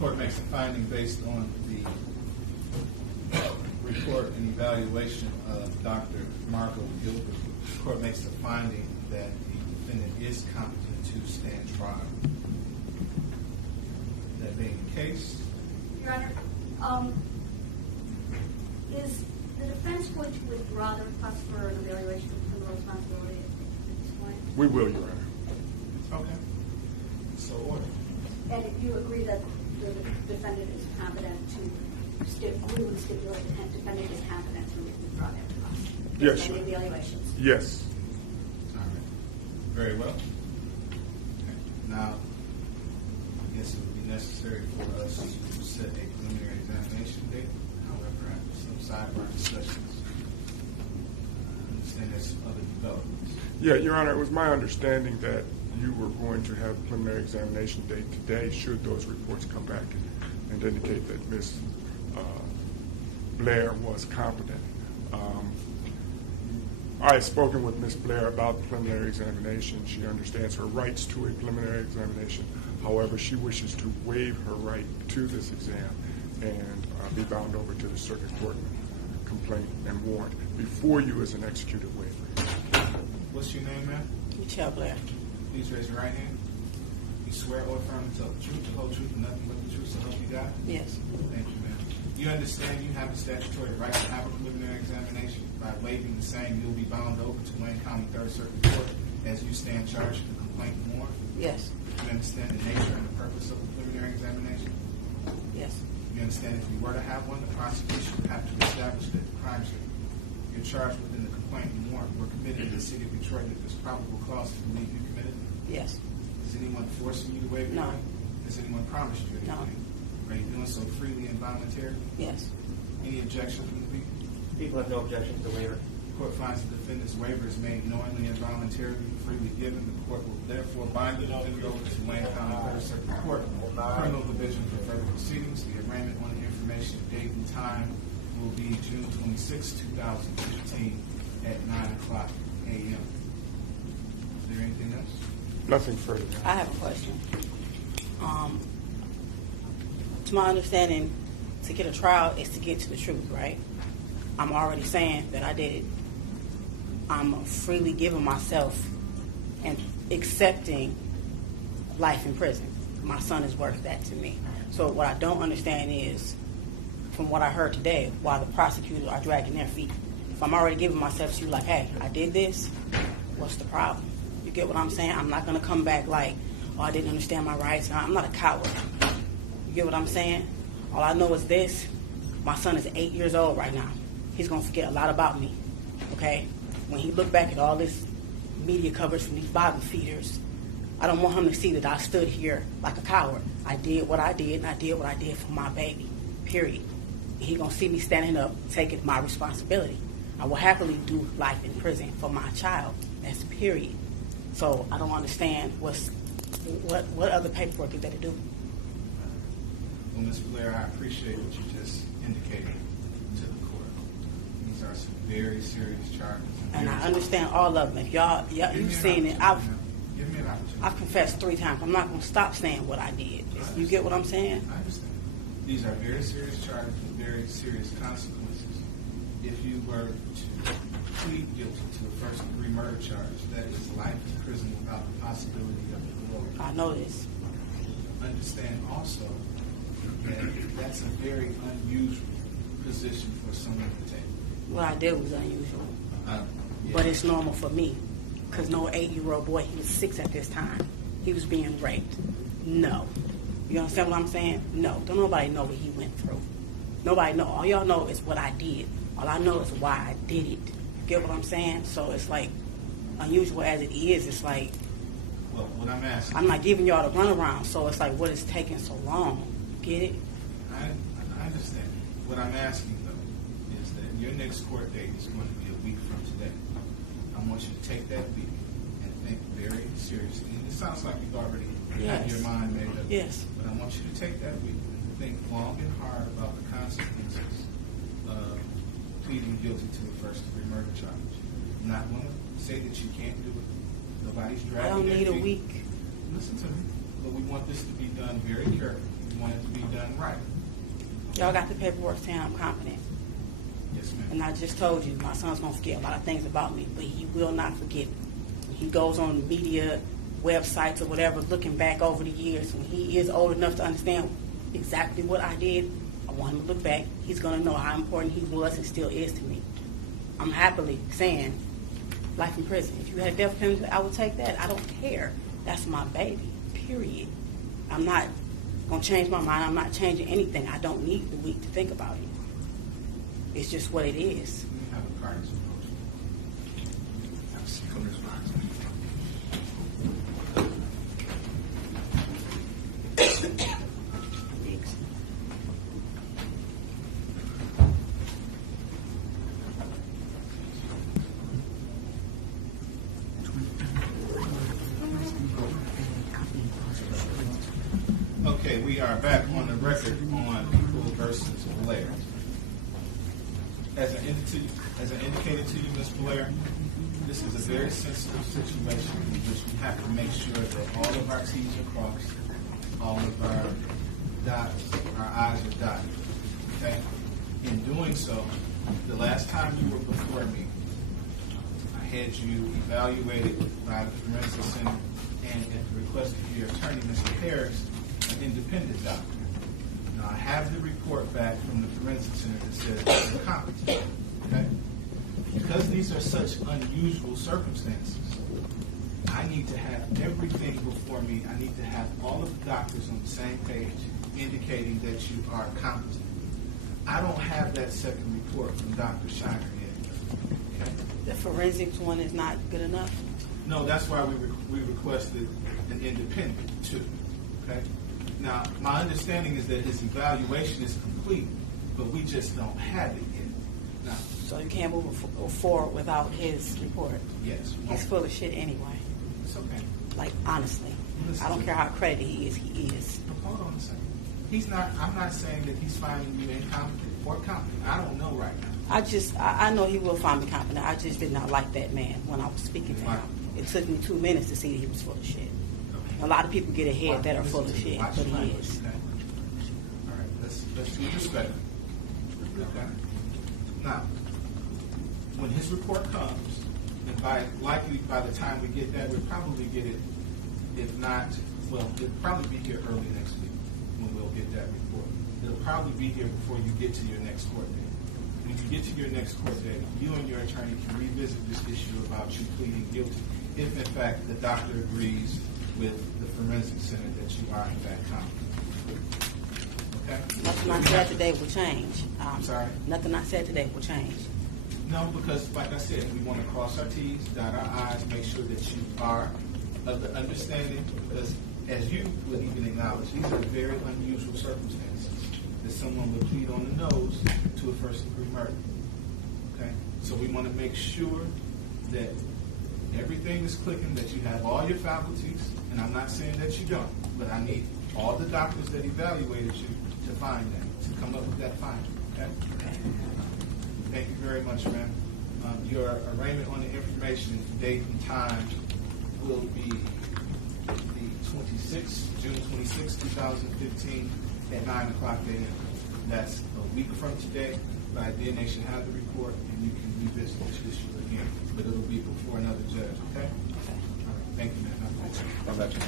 court makes a finding based on the report and evaluation of Dr. Margot Gilbert. The court makes the finding that the defendant is competent to stand trial. That being the case. Your Honor, is the defense going to withdraw the request for an evaluation of criminal responsibility at this point? We will, Your Honor. Okay. So ordered. And if you agree that the defendant is competent to we would stipulate that the defendant is competent to withdraw that request? Yes, Any evaluations? Yes. All right. Very well. Okay. Now, I guess it would be necessary for us to set a preliminary examination date. However, after some sidebar discussions, I understand there's some other developments. Yeah, Your Honor, it was my understanding that you were going to have a preliminary examination date today should those reports come back and indicate that Ms. Blair was competent. I have spoken with Ms. Blair about the preliminary examination. She understands her rights to a preliminary examination. However, she wishes to waive her right to this exam and be bound over to the circuit court complaint and warrant before you as an executed waiver. What's your name, ma'am? Mitchelle Blair. Please raise your right hand. You swear or affirm to tell the truth, the whole truth, and nothing but the truth, so help you God? Yes. Thank you, ma'am. You understand you have the statutory right to have a preliminary examination. By waiving the same, you'll be bound over to Wayne County Third Circuit Court as you stand charged with the complaint and warrant. Yes. You understand the nature and the purpose of the preliminary examination? Yes. You understand if you were to have one, the prosecution would have to establish that the crimes you're charged with in the complaint and warrant were committed in the city of Detroit, that there's probable cause to believe you committed them. Yes. Is anyone forcing you to waive your No. right? Has anyone promised you anything? No. Are you doing so freely and voluntarily? Yes. Any objection from the people? People have no objection to the waiver. The court finds the defendant's waiver is made knowingly and voluntarily and freely given. The court will therefore bind the defendant over to Wayne County Third Circuit Court, Criminal Division for further proceedings. The arraignment on the information, date, and time will be June 26, 2015 at 9:00 a.m. Is there anything else? Nothing further. I have a question. To my understanding, to get a trial is to get to the truth, right? I'm already saying that I did it. I'm freely giving myself and accepting life in prison. My son is worth that to me. So what I don't understand is, from what I heard today, why the prosecutors are dragging their feet. If I'm already giving myself to you, like, hey, I did this, what's the problem? You get what I'm saying? I'm not going to come back like, oh, I didn't understand my rights. I'm not a coward. You get what I'm saying? All I know is this. My son is 8 years old right now. He's going to forget a lot about me, okay? When he look back at all this media coverage from these bottom feeders, I don't want him to see that I stood here like a coward. I did what I did, and I did what I did for my baby, period. And he going to see me standing up, taking my responsibility. I will happily do life in prison for my child. That's period. So I don't understand what other paperwork is there to do. Well, Ms. Blair, I appreciate what you just indicated to the court. These are some very serious charges. And I understand all of them. If y'all you've seen it. Give me an opportunity. I've confessed 3 times. I'm not going to stop saying what I did. You get what I'm saying? I understand. These are very serious charges with very serious consequences. If you were to plead guilty to a first-degree murder charge, that is life in prison without the possibility of parole. I know this. Understand also that that's a very unusual position for someone to take. What I did was unusual. Yeah. But it's normal for me. Because no 8-year-old boy, he was 6 at this time, he was being raped. No. You understand what I'm saying? No. Don't nobody know what he went through. Nobody know. All y'all know is what I did. All I know is why I did it. You get what I'm saying? So it's like, unusual as it is, it's like, Well, what I'm asking... I'm not giving y'all the runaround, so it's like, what is taking so long? Get it? I understand. What I'm asking, though, is that your next court date is going to be a week from today. I want you to take that week and think very seriously. And it sounds like you've already had your mind made up. Yes. But I want you to take that week and think long and hard about the consequences of pleading guilty to a first-degree murder charge. I'm not going to say that you can't do it. Nobody's dragging I don't their need a feet. week. Listen to me. But we want this to be done very carefully. We want it to be done right. Y'all got the paperwork saying I'm competent. Yes, ma'am. And I just told you, my son's going to forget a lot of things about me, but he will not forget. He goes on media websites or whatever, looking back over the years. When he is old enough to understand exactly what I did, I want him to look back. He's going to know how important he was and still is to me. I'm happily saying life in prison. If you had a death penalty, I would take that. I don't care. That's my baby, period. I'm not going to change my mind. I'm not changing anything. I don't need the week to think about it. It's just what it is. We have a card. Okay, we are back on the record on People versus Blair. As I indicated to you, Ms. Blair, this is a very sensitive situation in which we have to make sure that all of our T's are crossed, all of our I's are dotted. Okay? In doing so, the last time you were before me, I had you evaluated by the Forensic Center and at the request of your attorney, Mr. Harris, an independent doctor. Now, I have the report back from the Forensic Center that says you're competent. Okay? Because these are such unusual circumstances, I need to have everything before me. I need to have all of the doctors on the same page indicating that you are competent. I don't have that second report from Dr. Shiner yet. Okay? The forensics one is not good enough? No, that's why we requested an independent too. Okay? Now, my understanding is that his evaluation is complete, but we just don't have it yet. Now, So you can't move forward without his report? yes. He's full of shit anyway. It's okay. Like, honestly. I don't care how accredited he is. Hold on a second. I'm not saying that he's finding you incompetent or competent. I don't know right now. I know he will find me competent. I just did not like that man when I was speaking to him. It took me 2 minutes to see that he was full of shit. A lot of people get ahead that are full of shit, but he is. Okay. All right, let's be respectful. Okay. Now, when his report comes, and likely by the time we get that, we'll probably get it. If not, well, it'll probably be here early next week when we'll get that report. It'll probably be here before you get to your next court date. When you get to your next court date, you and your attorney can revisit this issue about you pleading guilty, if in fact the doctor agrees with the Forensic Center that you are in fact competent. Okay? Nothing I said today will change. I'm sorry? Nothing I said today will change. No, because like I said, we want to cross our T's, dot our I's, make sure that you are of the understanding, because as you would even acknowledge, these are very unusual circumstances that someone would plead on the nose to a first-degree murder. Okay? So we want to make sure that everything is clicking, that you have all your faculties, and I'm not saying that you don't, but I need all the doctors that evaluated you to find that, to come up with that finding. Okay? Thank you very much, ma'am. Your arraignment on the information, date and time will be the 26th, June 26, 2015 at 9 o'clock a.m. That's a week from today. By then they should have the report and you can revisit this issue again. But it'll be before another judge, okay? All right. Thank you, ma'am. I'm not just